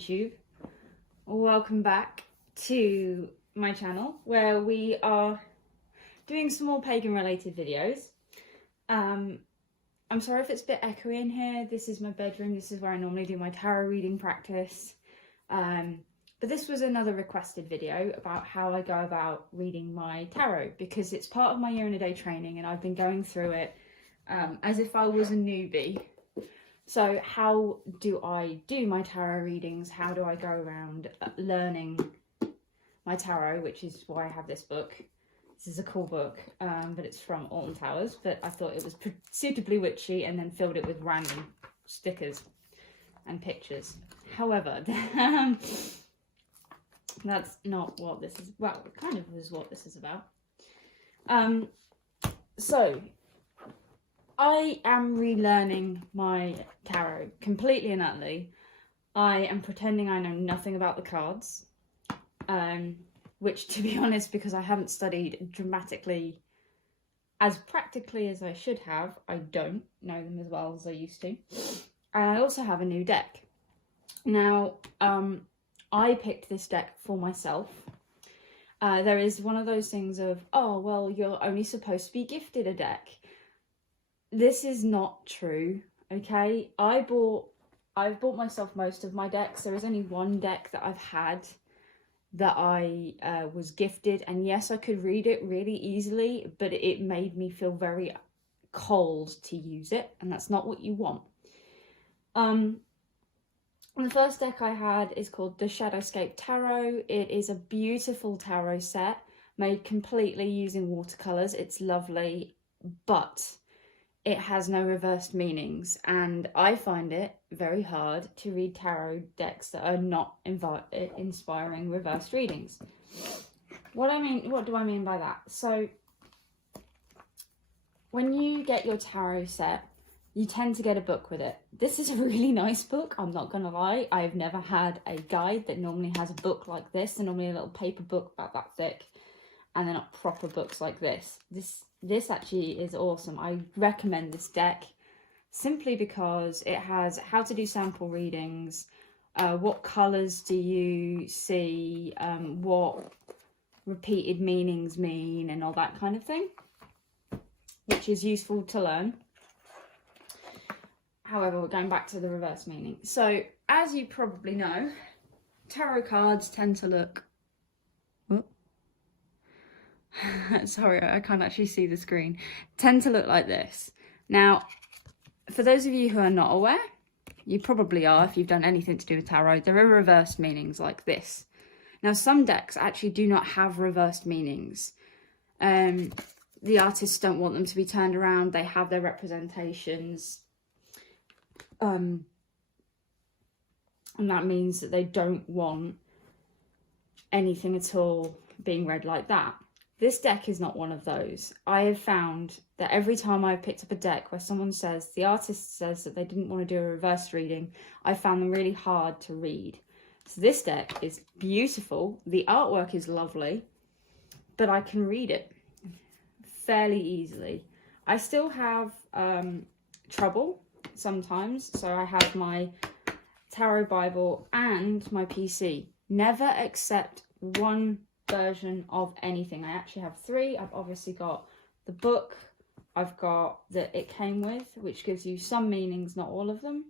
YouTube. Welcome back to my channel where we are doing some more pagan related videos. I'm sorry if it's a bit echoey in here. This is my bedroom. This is where I normally do my tarot reading practice. But this was another requested video about how I go about reading my tarot, because it's part of my year in a day training and I've been going through it as if I was a newbie. So how do I do my tarot readings? How do I go around learning my tarot, which is why I have this book. This is a cool book, but it's from Alton Towers, but I thought it was suitably witchy and then filled it with random stickers and pictures. However, that's not what this is. Well, it kind of is what this is about. So I am relearning my tarot completely and utterly. I am pretending I know nothing about the cards, which, to be honest, because I haven't studied dramatically as practically as I should have, I don't know them as well as I used to. And I also have a new deck. Now, I picked this deck for myself. There is one of those things of, oh, well, you're only supposed to be gifted a deck. This is not true, okay? I've bought myself most of my decks. There is only one deck that I've had that I was gifted, and yes, I could read it really easily, but it made me feel very cold to use it, and that's not what you want. The first deck I had is called the Shadowscape Tarot. It is a beautiful tarot set made completely using watercolors. It's lovely, but it has no reversed meanings, and I find it very hard to read tarot decks that are not inspiring reversed readings. What do I mean by that? So when you get your tarot set, you tend to get a book with it. This is a really nice book, I'm not gonna lie. I've never had a guide that normally has a book like this. They're normally a little paper book about that thick, and they're not proper books like this. This actually is awesome. I recommend this deck simply because it has how to do sample readings, what colours do you see, what repeated meanings mean, and all that kind of thing, which is useful to learn. However, we're going back to the reverse meaning. So, as you probably know, tarot cards tend to look... Sorry, I can't actually see the screen. Tend to look like this. Now, for those of you who are not aware, you probably are if you've done anything to do with tarot, there are reversed meanings like this. Now, some decks actually do not have reversed meanings. The artists don't want them to be turned around. They have their representations. And that means that they don't want anything at all being read like that. This deck is not one of those. I have found that every time I've picked up a deck where someone says, the artist says that they didn't want to do a reverse reading, I found them really hard to read. So this deck is beautiful. The artwork is lovely, but I can read it fairly easily. I still have trouble sometimes. So I have my tarot Bible and my PC. Never accept one version of anything. I actually have three. I've obviously got the book, I've got that it came with, which gives you some meanings, not all of them.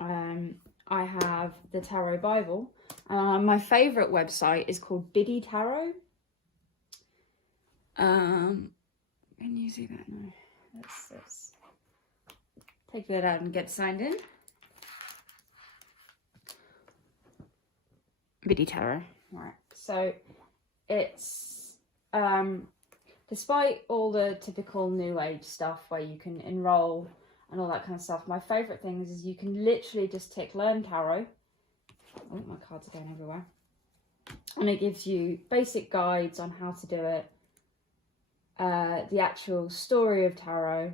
I have the tarot Bible. My favorite website is called Biddy Tarot. Can you see that? No. Let's take that out and get signed in. Biddy Tarot. Alright, so it's despite all the typical new age stuff where you can enroll and all that kind of stuff, my favourite thing is you can literally just tick learn tarot. Oh, my cards are going everywhere. And it gives you basic guides on how to do it, the actual story of tarot,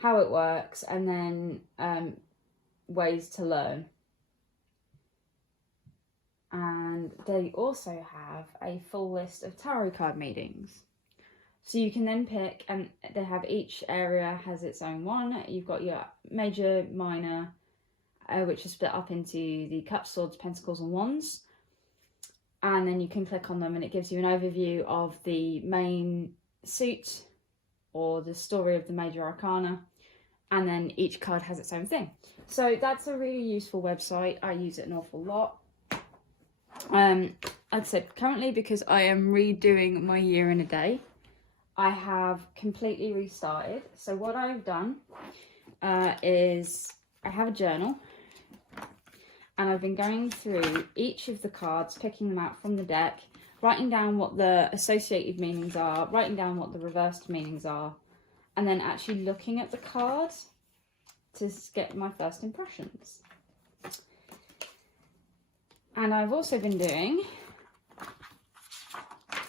how it works, and then ways to learn. And they also have a full list of tarot card meetings. So you can then pick, and they have, each area has its own one. You've got your major, minor, which is split up into the cups, swords, pentacles and wands. And then you can click on them and it gives you an overview of the main suit or the story of the major arcana. And then each card has its own thing. So that's a really useful website. I use it an awful lot. I'd say currently, because I am redoing my year in a day, I have completely restarted. So what I've done is I have a journal, and I've been going through each of the cards, picking them out from the deck, writing down what the associated meanings are, writing down what the reversed meanings are, and then actually looking at the card to get my first impressions. And I've also been doing,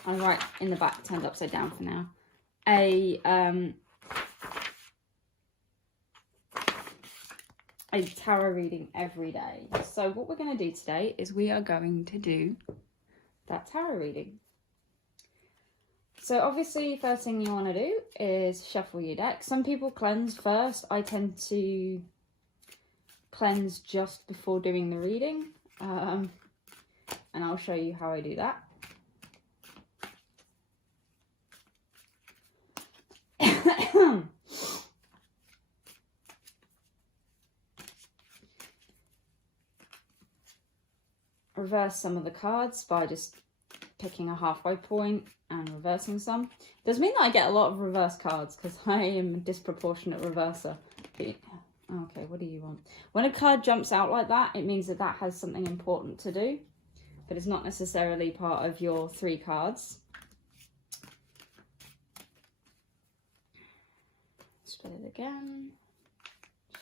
I'll write in the back, turned upside down for now, a tarot reading every day. So what we're going to do today is we are going to do that tarot reading. So obviously, first thing you want to do is shuffle your deck. Some people cleanse first. I tend to cleanse just before doing the reading. And I'll show you how I do that. Reverse some of the cards by just picking a halfway point and reversing some. Does mean that I get a lot of reverse cards because I am a disproportionate reverser. Okay, what do you want? When a card jumps out like that, it means that that has something important to do, but it's not necessarily part of your 3 cards. Split it again,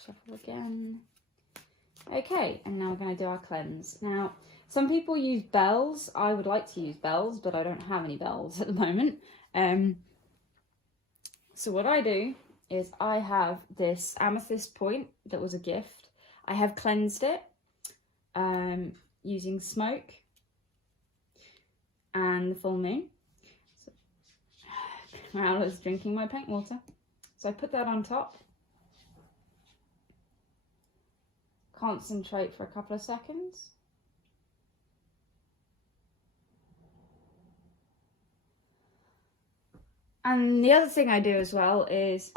shuffle again. Okay, and now we're going to do our cleanse. Now, some people use bells. I would like to use bells, but I don't have any bells at the moment. So what I do is I have this amethyst point that was a gift. I have cleansed it using smoke and the full moon. So, I was drinking my paint water. So I put that on top. Concentrate for a couple of seconds. And the other thing I do as well is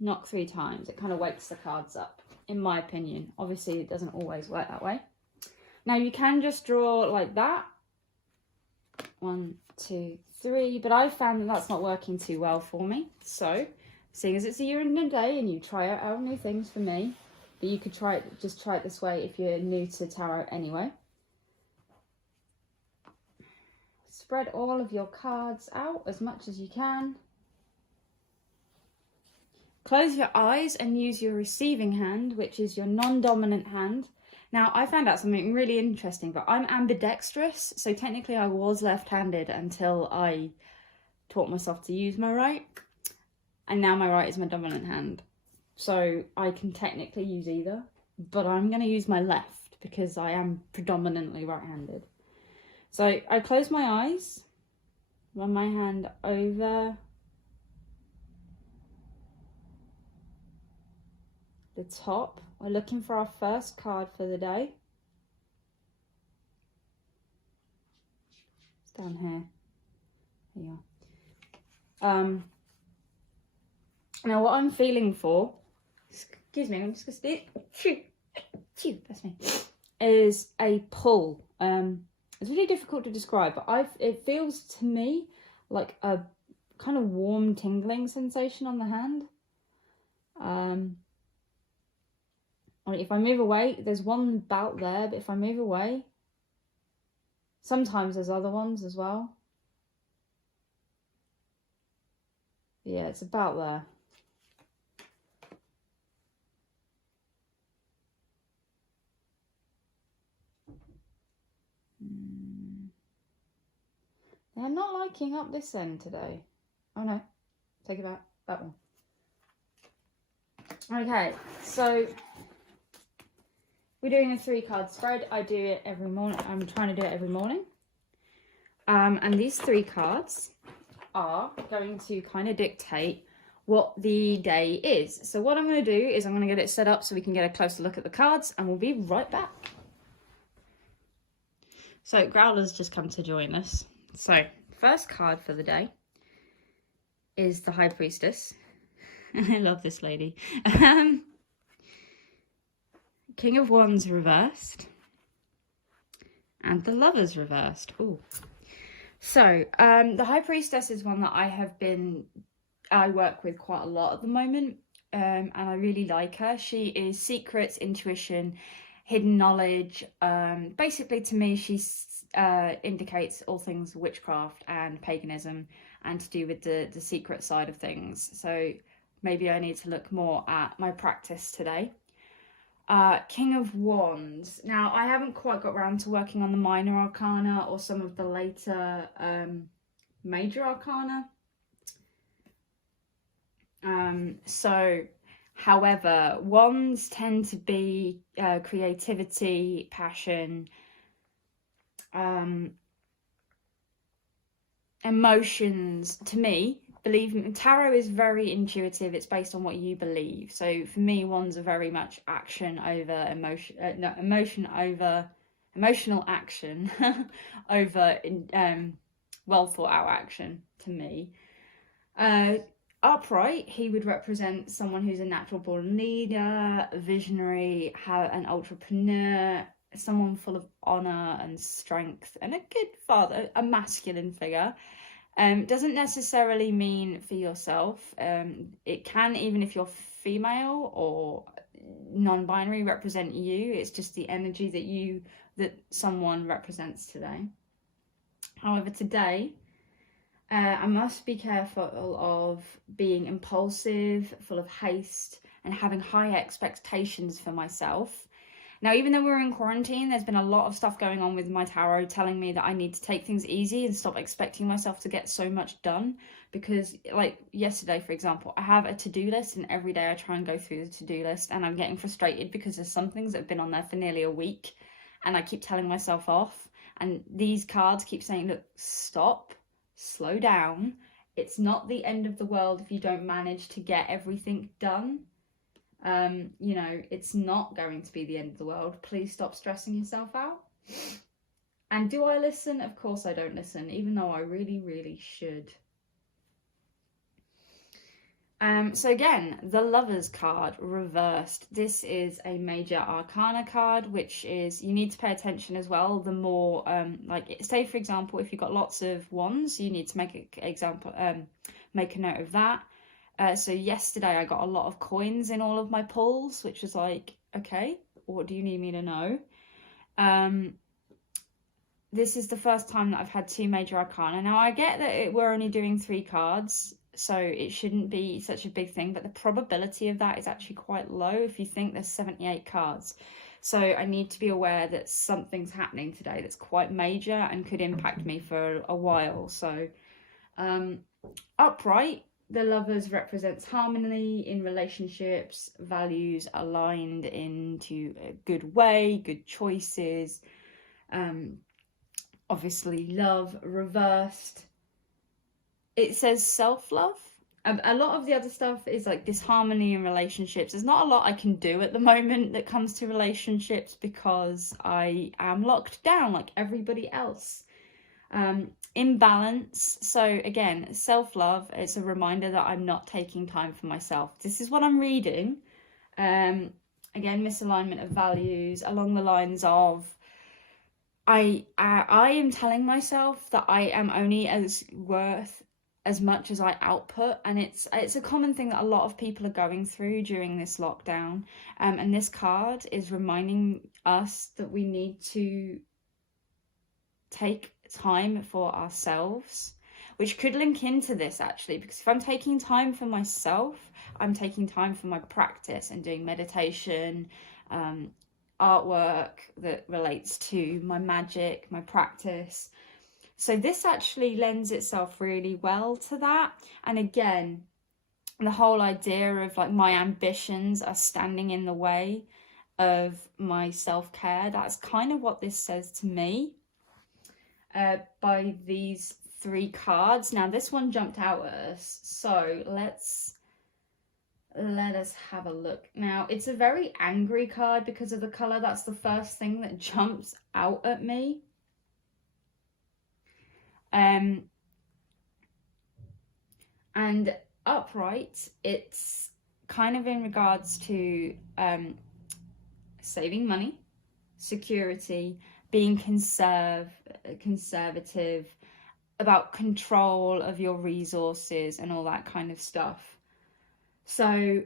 knock 3 times. It kind of wakes the cards up, in my opinion. Obviously, it doesn't always work that way. Now, you can just draw like that. 1, 2, 3. But I found that that's not working too well for me. So, seeing as it's a year and a day and you try out new things for me, but you could just try it this way if you're new to tarot anyway. Spread all of your cards out as much as you can. Close your eyes and use your receiving hand, which is your non-dominant hand. Now, I found out something really interesting, but I'm ambidextrous, so technically I was left-handed until I taught myself to use my right, and now my right is my dominant hand. So I can technically use either, but I'm going to use my left because I am predominantly right-handed. So I close my eyes, run my hand over the top. We're looking for our first card for the day. It's down here. There you are. Now what I'm feeling for, excuse me, I'm just going to that's me, is a pull. It's really difficult to describe, but it feels to me like a kind of warm tingling sensation on the hand. If I move away, there's one about there, but if I move away, sometimes there's other ones as well. Yeah, it's about there. They're not liking up this end today. Oh no, take it back, that one. Okay, so we're doing a 3-card spread. I do it every morning. I'm trying to do it every morning. And these 3 cards are going to kind of dictate what the day is. So what I'm going to do is I'm going to get it set up so we can get a closer look at the cards, and we'll be right back. So Growler's just come to join us. So first card for the day is the High Priestess. I love this lady. King of Wands reversed. And the Lovers reversed. Ooh. So, the High Priestess is one that I work with quite a lot at the moment. And I really like her. She is secrets, intuition, hidden knowledge. Basically, to me, she indicates all things witchcraft and paganism and to do with the secret side of things. So maybe I need to look more at my practice today. King of Wands. Now, I haven't quite got around to working on the minor arcana or some of the later major arcana. However, wands tend to be creativity, passion, emotions. To me, believe me, tarot is very intuitive. It's based on what you believe. So for me, wands are very much action over emotion, emotional action over well thought out action to me. Upright, he would represent someone who's a natural born leader, a visionary, an entrepreneur, someone full of honor and strength, and a good father, a masculine figure. Doesn't necessarily mean for yourself. It can, even if you're female or non-binary, represent you. It's just the energy that someone represents today. However, today, I must be careful of being impulsive, full of haste, and having high expectations for myself. Now, even though we're in quarantine, there's been a lot of stuff going on with my tarot telling me that I need to take things easy and stop expecting myself to get so much done. Because, like yesterday, for example, I have a to-do list, and every day I try and go through the to-do list, and I'm getting frustrated because there's some things that have been on there for nearly a week, and I keep telling myself off. And these cards keep saying, look, stop. Slow down. It's not the end of the world if you don't manage to get everything done. It's not going to be the end of the world. Please stop stressing yourself out. And do I listen? Of course I don't listen, even though I really, really should. So again, the Lovers card reversed. This is a major arcana card, which is, you need to pay attention as well. The more, say for example, if you've got lots of wands, you need to make a note of that. So yesterday I got a lot of coins in all of my pulls, which was like, okay, what do you need me to know? This is the first time that I've had 2 major arcana. Now I get that we're only doing 3 cards, so it shouldn't be such a big thing, but the probability of that is actually quite low if you think there's 78 cards. So I need to be aware that something's happening today that's quite major and could impact me for a while. So upright, the Lovers represents harmony in relationships, values aligned into a good way, good choices. Obviously love reversed. It says self-love. A lot of the other stuff is like disharmony in relationships. There's not a lot I can do at the moment that comes to relationships because I am locked down like everybody else. Imbalance. So again, self-love, it's a reminder that I'm not taking time for myself. This is what I'm reading. Again, misalignment of values along the lines of I am telling myself that I am only worth as much as I output, and it's a common thing that a lot of people are going through during this lockdown. And this card is reminding us that we need to take time for ourselves, which could link into this actually, because if I'm taking time for myself, I'm taking time for my practice and doing meditation, artwork that relates to my magic, my practice. So this actually lends itself really well to that. And again, the whole idea of like my ambitions are standing in the way of my self-care, that's kind of what this says to me. by these 3 cards. Now this one jumped out at us, so let us have a look. Now it's a very angry card because of the color. That's the first thing that jumps out at me. And upright, it's kind of in regards to saving money, security, being conservative, about control of your resources and all that kind of stuff. So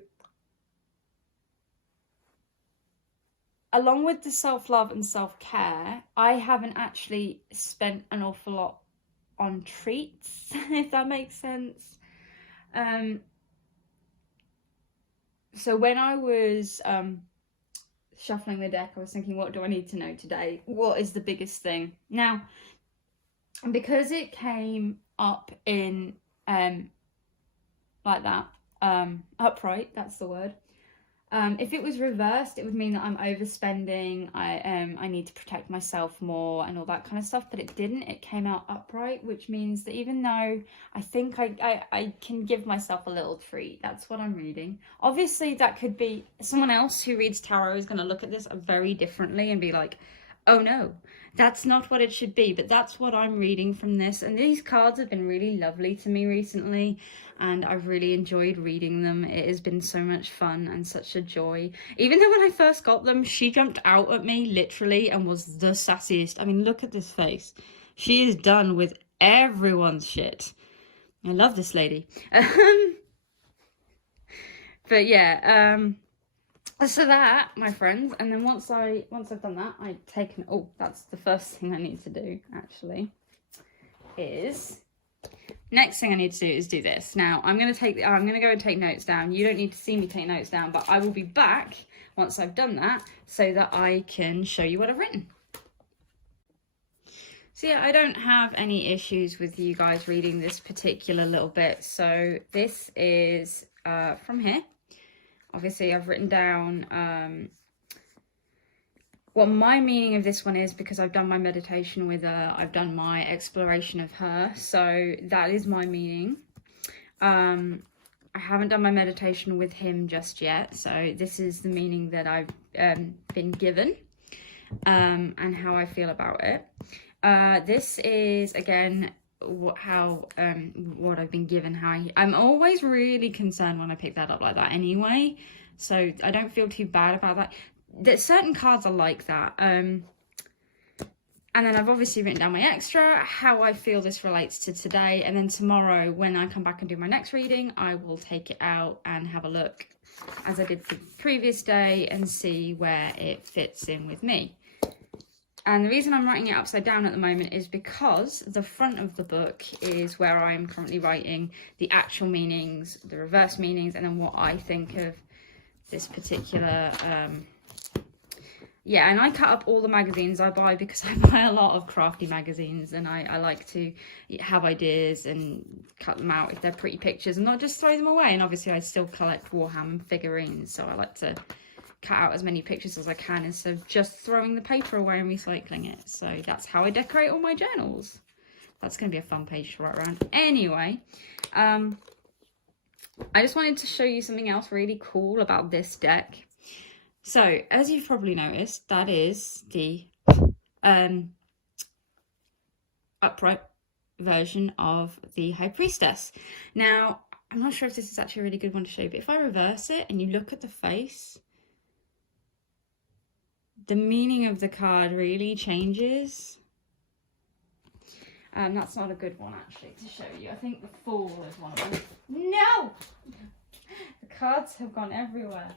along with the self-love and self-care, I haven't actually spent an awful lot on treats, if that makes sense. So when I was shuffling the deck, I was thinking, what do I need to know today? What is the biggest thing? Now, because it came up in like that, upright, that's the word. If it was reversed, it would mean that I'm overspending, I need to protect myself more and all that kind of stuff, but it didn't. It came out upright, which means that even though I think I can give myself a little treat, that's what I'm reading. Obviously, that could be someone else who reads tarot is going to look at this very differently and be like, oh no, that's not what it should be, but that's what I'm reading from this. And these cards have been really lovely to me recently, and I've really enjoyed reading them. It has been so much fun and such a joy. Even though when I first got them, she jumped out at me literally and was the sassiest. I mean, look at this face. She is done with everyone's shit. I love this lady. But yeah, so that, my friends, and then once I've done that, I've taken, oh, that's the first thing I need to do, actually, next thing I need to do is do this. Now, I'm going to go and take notes down. You don't need to see me take notes down, but I will be back once I've done that so that I can show you what I've written. So yeah, I don't have any issues with you guys reading this particular little bit. So this is from here. Obviously, I've written down what my meaning of this one is, because I've done my meditation with her. I've done my exploration of her. So that is my meaning. I haven't done my meditation with him just yet. So this is the meaning that I've been given and how I feel about it. This is, again, what I've been given, I'm always really concerned when I pick that up like that anyway, so I don't feel too bad about that. There's certain cards are like that. And then I've obviously written down my extra, how I feel this relates to today, and then tomorrow when I come back and do my next reading, I will take it out and have a look as I did for the previous day and see where it fits in with me. And the reason I'm writing it upside down at the moment is because the front of the book is where I am currently writing the actual meanings, the reverse meanings, and then what I think of this particular, yeah, and I cut up all the magazines I buy because I buy a lot of crafty magazines, and I like to have ideas and cut them out if they're pretty pictures and not just throw them away. And obviously I still collect Warhammer figurines, so I like to cut out as many pictures as I can instead of just throwing the paper away and recycling it. So that's how I decorate all my journals. That's going to be a fun page to write around. Anyway, I just wanted to show you something else really cool about this deck. So, as you've probably noticed, that is the upright version of the High Priestess. Now, I'm not sure if this is actually a really good one to show you, but if I reverse it and you look at the face, the meaning of the card really changes. That's not a good one, actually, to show you. I think the Fool is one of them. No! The cards have gone everywhere.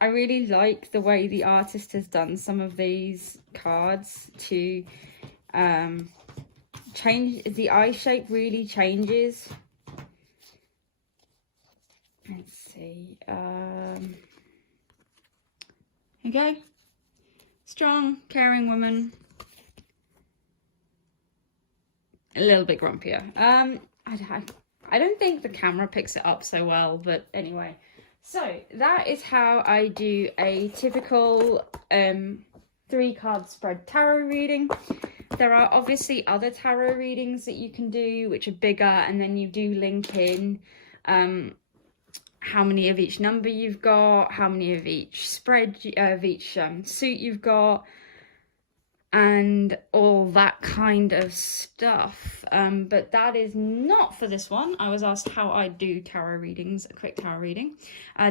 I really like the way the artist has done some of these cards to change. The eye shape really changes. Let's see. Here you go. Strong, caring woman. A little bit grumpier. I don't think the camera picks it up so well, but anyway. So that is how I do a typical 3-card spread tarot reading. There are obviously other tarot readings that you can do, which are bigger, and then you do link in how many of each number you've got, how many of each spread, of each suit you've got, and all that kind of stuff. But that is not for this one. I was asked how I do tarot readings, a quick tarot reading.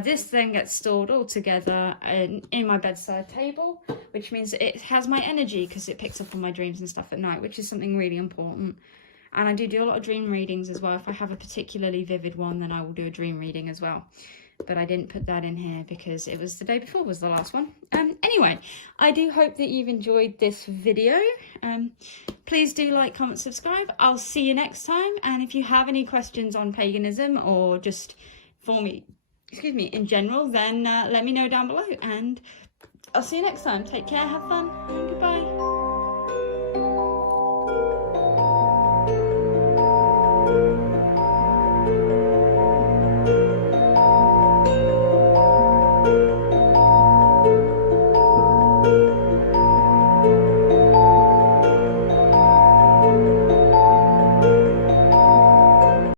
This then gets stored all together in my bedside table, which means it has my energy because it picks up on my dreams and stuff at night, which is something really important. And I do a lot of dream readings as well. If I have a particularly vivid one, then I will do a dream reading as well. But I didn't put that in here because it was the day before was the last one. Anyway, I do hope that you've enjoyed this video. Please do like, comment, subscribe. I'll see you next time. And if you have any questions on paganism or just for me, in general, then let me know down below. And I'll see you next time. Take care, have fun, and goodbye.